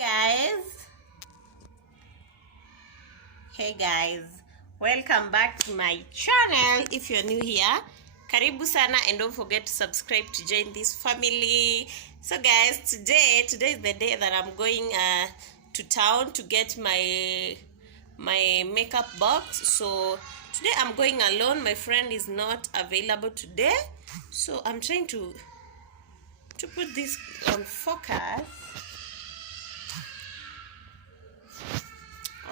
Guys, hey guys, welcome back to my channel. If you're new here, karibu sana, and don't forget to subscribe to join this family. So guys, today is the day that I'm going to town to get my makeup box. So today I'm going alone. My friend is not available today, so I'm trying to put this on focus.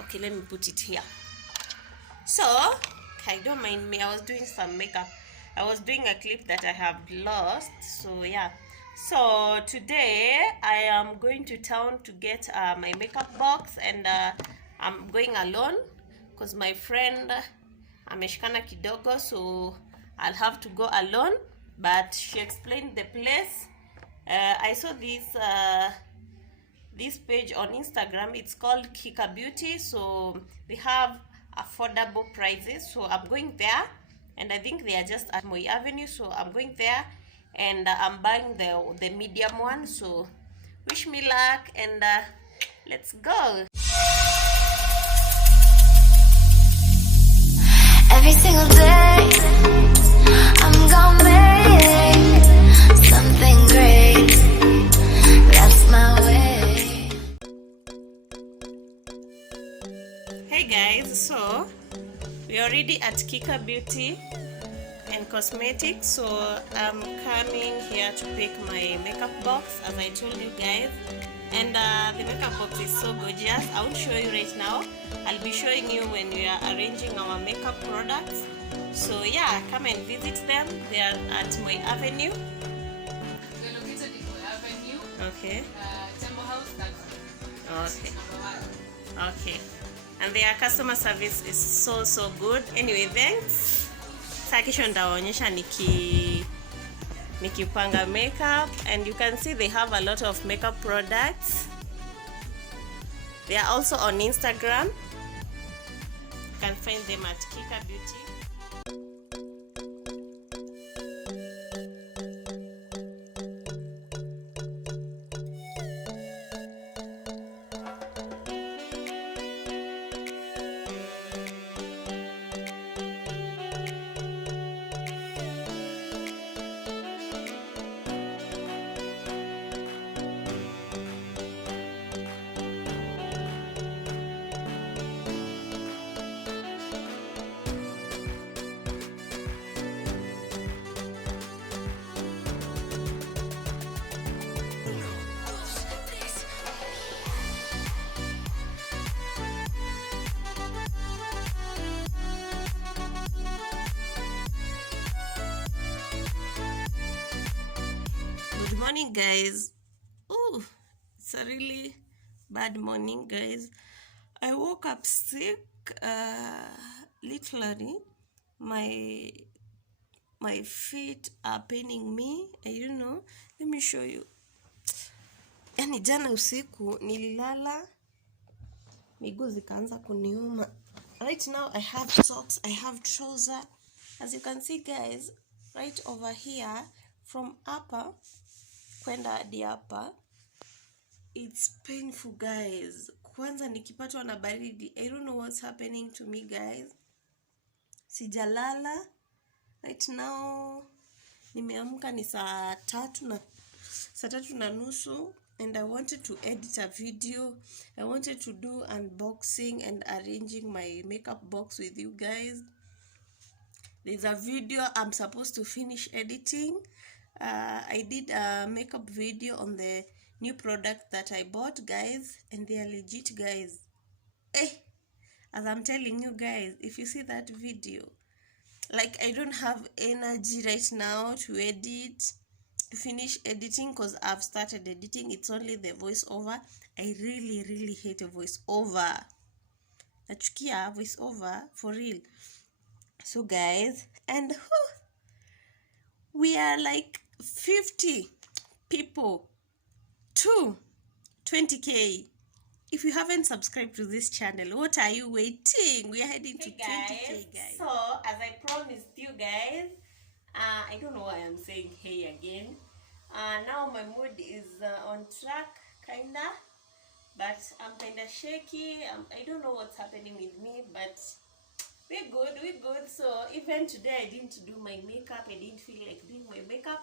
Okay, let me put it here. So, okay, don't mind me. I was doing some makeup. I was doing a clip that I have lost. So, yeah. So, today I am going to town to get my makeup box. And I'm going alone because my friend ameshikana kidogo. So, I'll have to go alone. But she explained the place. I saw this page on Instagram. It's called Kika Beauty. So they have affordable prices. So I'm going there, and I think they are just at Moi Avenue. So I'm going there, and I'm buying the medium one. So wish me luck, and let's go. Every single day I'm gonna make something great. That's my way. Hey guys, so we're already at Kika Beauty and Cosmetics. So I'm coming here to pick my makeup box, as I told you guys. And the makeup box is so gorgeous. I won't show you right now. I'll be showing you when we are arranging our makeup products. So yeah, come and visit them. They are at Moi Avenue. They're located in Moi Avenue. Okay. Temple House, that's Okay. number 1. Okay. And their customer service is so good. Anyway, thanks. Sasa kesho nitaonyesha nikipanga makeup, and you can see they have a lot of makeup products. They are also on Instagram. You can find them at Kika Beauty. Good morning, guys. Oh, it's a really bad morning, guys. I woke up sick. Literally, my feet are paining me. I don't know. Let me show you. Yani jana usiku nililala, miguu zikaanza kuniuma. Right now I have socks, I have trouser. As you can see, guys, right over here from upper kwenda hadi hapa, it's painful, guys. Kwanza nikipatwa na baridi, I don't know what's happening to me, guys. Sijalala. Right now nimeamka ni saa tatu na nusu, and I wanted to edit a video. I wanted to do unboxing and arranging my makeup box with you guys. There's a video I'm supposed to finish editing. I did a makeup video on the new product that I bought, guys, and they are legit, guys. As I'm telling you guys, if you see that video, like, I don't have energy right now to finish editing, because I've started editing. It's only the voiceover. I really hate a voiceover. Nachukia voiceover for real. So guys, and we are like 50 people to 20k. If you haven't subscribed to this channel, what are you waiting? We are heading to 20k, guys. So as I promised you guys, I don't know why I'm saying hey again. Now my mood is on track, kinda, but I'm kind of shaky. I don't know what's happening with me, but we're good. So even today I didn't do my makeup. I didn't feel like doing my makeup.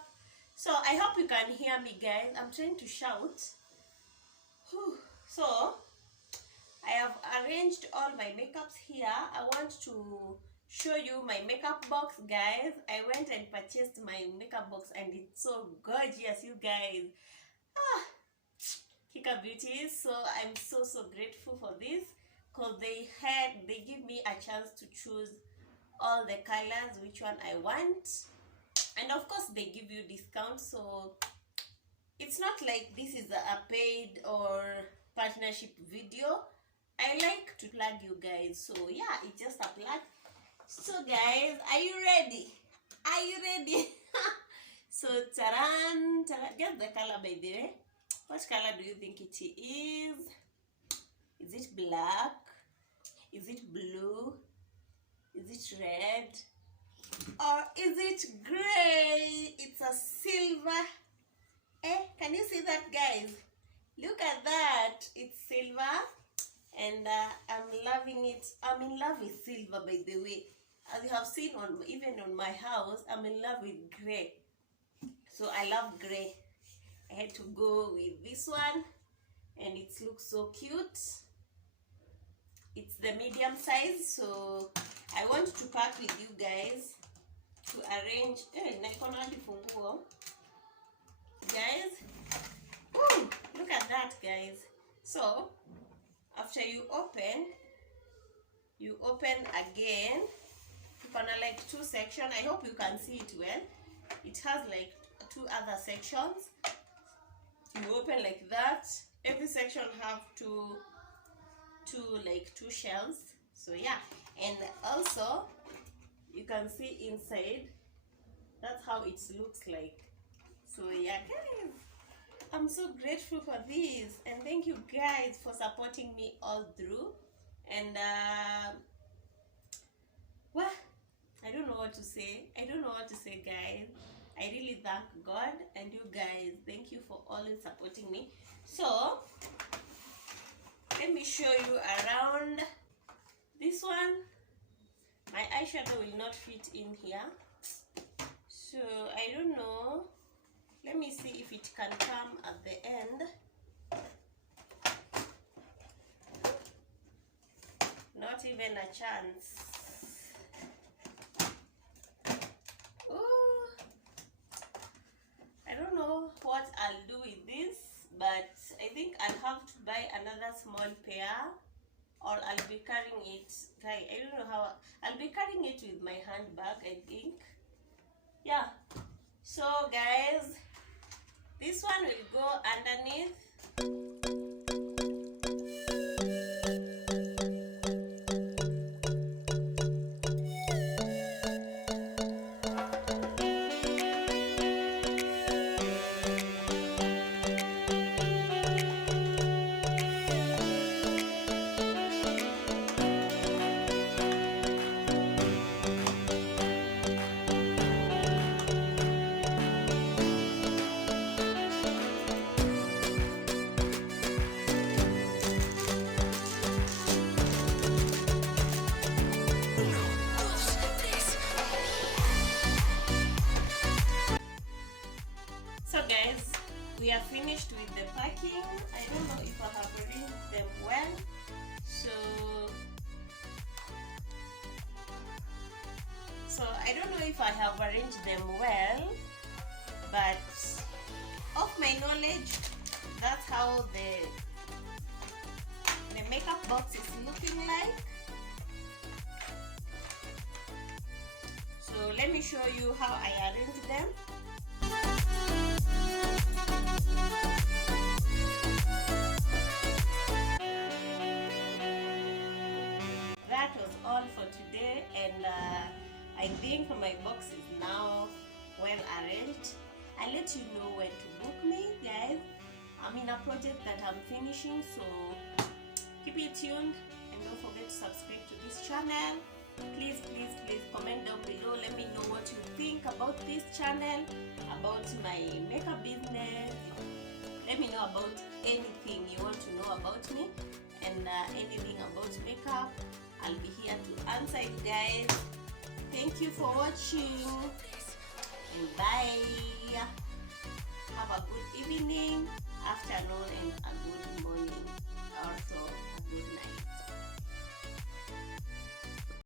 So I hope you can hear me, guys. I'm trying to shout. Whew. So I have arranged all my makeups here. I want to show you my makeup box, guys. I went and purchased my makeup box and it's so gorgeous, you guys. Kika Beauties. So I'm so grateful for this, because they give me a chance to choose all the colors, which one I want, and of course they give you discounts. So it's not like this is a paid or partnership video. I like to plug you guys, so yeah, it's just a plug. So guys, are you ready? So taran, just the color, by the way. What color do you think it is? Is it black? Is it blue? Is it red? Or is it gray? It's a silver. Can you see that, guys? Look at that. It's silver, and I'm loving it. I'm in love with silver, by the way. As you have seen even on my house, I'm in love with gray. So I love gray. I had to go with this one, and it looks so cute. It's the medium size, so I want to pack with you guys to arrange. Guys, ooh, look at that, guys. So after you open again. You're gonna like two sections. I hope you can see it well. It has like two other sections. You open like that. Every section have two shelves. So yeah, and also you can see inside. That's how it looks like. So yeah, guys, I'm so grateful for this, and thank you guys for supporting me all through. And well, I don't know what to say. Guys. I really thank God and you guys. Thank you for always supporting me. So let me show you around. This one, my eyeshadow will not fit in here, so I don't know. Let me see if it can come at the end. Not even a chance. Oh, I don't know what I'll do with this, but I think I'll have to buy another small pair, or I'll be carrying it. I don't know how. I'll be carrying it with my handbag, I think. Yeah. So guys, this one will go underneath. So guys, we are finished with the packing. I don't know if I have arranged them well. So I don't know if I have arranged them well, but of my knowledge, that's how the makeup box is looking like. So let me show you how I arrange them. That was all for today, and I think my box is now well arranged. I'll let you know when to book me, guys. I'm in a project that I'm finishing, so keep it tuned, and don't forget to subscribe to this channel. Please comment down below. Let me know what you think about this channel, about my makeup business. Let me know about anything you want to know about me and anything about makeup, I'll be here to answer you guys. Thank you for watching and bye. Have a good evening, afternoon, and a good morning.